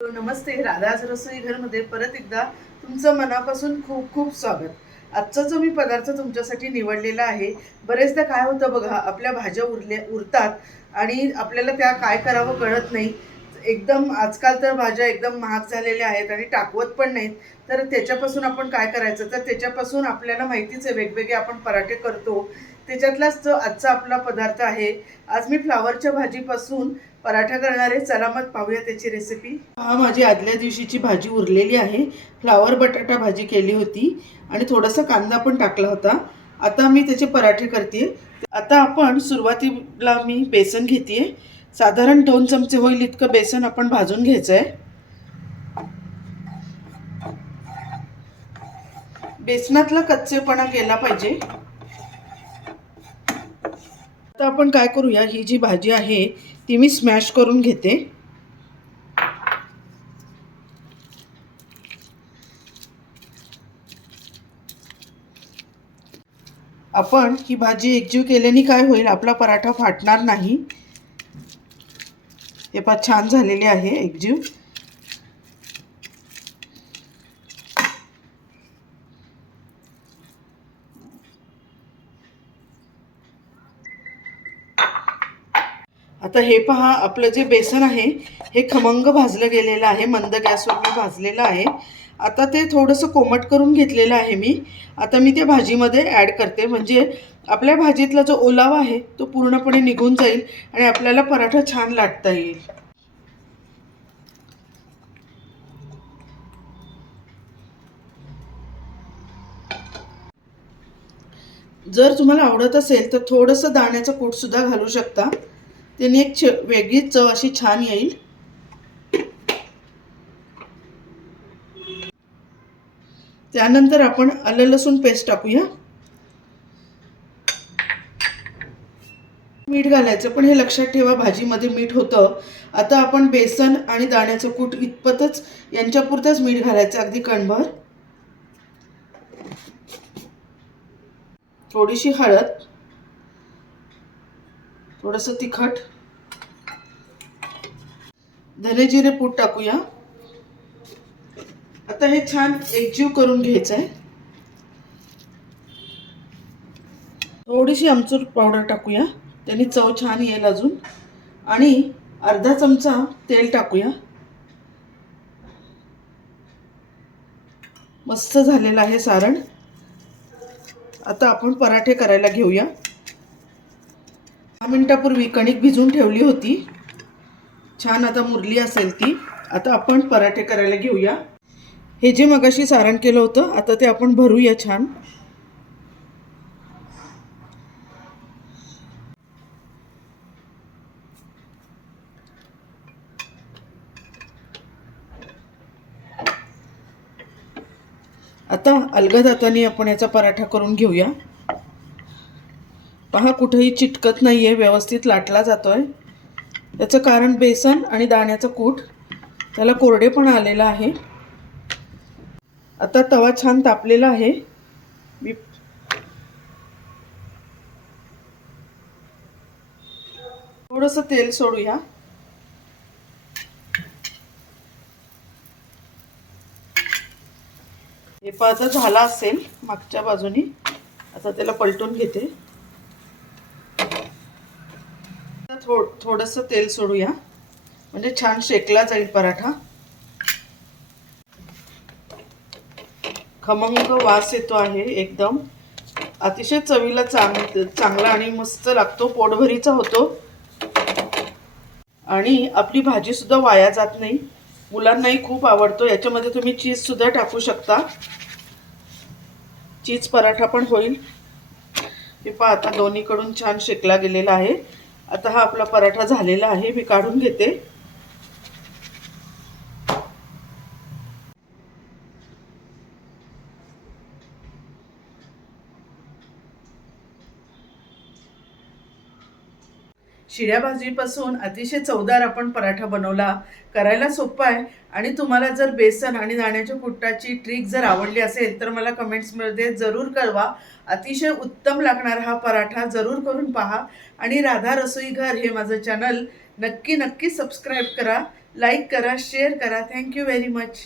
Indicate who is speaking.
Speaker 1: नमस्ते राधास रसोई घरमध्ये परत एकदा तुमचं मनापासून खूप खूप स्वागत. आजचा जो मी पदार्थ तुमच्यासाठी निवडलेला आहे बरेचदा काय होतं बघा आपल्या भाज्या उरल्या उरतात आणि आपल्याला त्या काय करावं कळत नाही. एकदम आजकाल तर भाज्या एकदम महाग झालेल्या आहेत आणि टाकवत पण नाहीत. तर त्याच्यापासून आपण काय करायचं? तर त्याच्यापासून आपल्याला माहितीच आहे वेगवेगळे आपण पराठे करतो. त्याच्यातलाच जो आजचा आपला पदार्थ आहे आज मी फ्लावरच्या भाजीपासून पराठा करणार आहे चला मग पाहूया त्याची रेसिपी हा माझी आदल्या दिवशीची भाजी उरलेली आहे. फ्लावर बटाटा भाजी केली होती आणि थोडासा कांदा पण टाकला होता. आता मी त्याचे पराठे करते आता आपण सुरुवातीला मी बेसन घेते साधारण दोन चमचे होईल इतकं बेसन आपण भाजून घ्यायचं आहे बेसनातला कच्चेपणा गेला पाहिजे. आता आपण काय करूया? ही जी भाजी आहे ती मी स्मॅश करून घेते. आपण ही भाजी एकजीव केल्याने काय होईल? आपला पराठा फाटणार नाही. हे पा छान झालेले आहे एकजीव. आता हे पहा आपलं जे बेसन आहे हे खमंग भाजलं गेलेलं आहे मंद गॅसवर मी भाजलेलं आहे. आता ते थोडंसं कोमट करून घेतलेलं आहे मी. आता मी त्या भाजीमध्ये ॲड करते. म्हणजे आपल्या भाजीतला जो ओलावा आहे तो पूर्णपणे निघून जाईल आणि आपल्याला पराठा छान लाटता येईल. जर तुम्हाला आवडत असेल तर थोडंसं दाण्याचं कूटसुद्धा घालू शकता. त्याने एक छ वेगळीच चव अशी छान येईल. त्यानंतर आपण आलं लसूण पेस्ट टाकूया. मीठ घालायचं पण हे लक्षात ठेवा भाजीमध्ये मीठ होतं. आता आपण बेसन आणि दाण्याचं कूट इतपतच यांच्यापुरतंच मीठ घालायचं अगदी कणभर. थोडीशी हळद. थोडंसं तिखट. धने जिरे पूड टाकूया. आता हे छान एकजीव करून घ्यायचं आहे थोडीशी आमचूर पावडर टाकूया. त्याने चव छान येईल अजून. आणि अर्धा चमचा तेल टाकूया. मस्त झालेलं आहे सारण. आता आपण पराठे करायला घेऊया. दहा मिनिटापूर्वी कणिक भिजून ठेवली होती. छान आता मुरली असेल ती. आता आपण पराठे करायला घेऊया. हे जे मगाशी सारण केलं होतं आता ते आपण भरूया छान. आता अलगद हाताने आपण याचा पराठा करून घेऊया. पहा कुठेही चिटकत नाही आहे व्यवस्थित लाटला जातो आहे याचं कारण बेसन आणि दाण्याचं कूट. त्याला कोरडे पण आलेलं आहे. आता तवा छान तापलेला आहे. मी थोडंसं तेल सोडूया. हे आता झाला असेल मागच्या बाजूनी. आता त्याला पलटून घेते. थो थोडंसं तेल सोडूया. म्हणजे छान शेकला जाईल पराठा. खमंग वास येतो आहे एकदम. अतिशय चवीला चांग चांगला आणि मस्त लागतो. पोटभरीचा होतो. आणि आपली भाजीसुद्धा वाया जात नाही. मुलांनाही खूप आवडतो. याच्यामध्ये तुम्ही चीजसुद्धा टाकू शकता. चीज पराठा पण होईल. हे पहा आता दोन्हीकडून छान शेकला गेलेला आहे. आता हा आपला पराठा झालेला आहे मी काढून घेते. शिळ्या भाजीपासून अतिशय चवदार आपण पराठा बनवला. करायला सोपा आहे. आणि तुम्हाला जर बेसन आणि दाण्याच्या कुट्टाची ट्रिक जर आवडली असेल तर मला कमेंट्समध्ये जरूर कळवा. अतिशय उत्तम लागणार हा पराठा जरूर करून पहा. आणि राधा रसोई घर हे माझं चॅनल नक्की नक्की सबस्क्राईब करा. लाईक करा शेअर करा. Thank you very much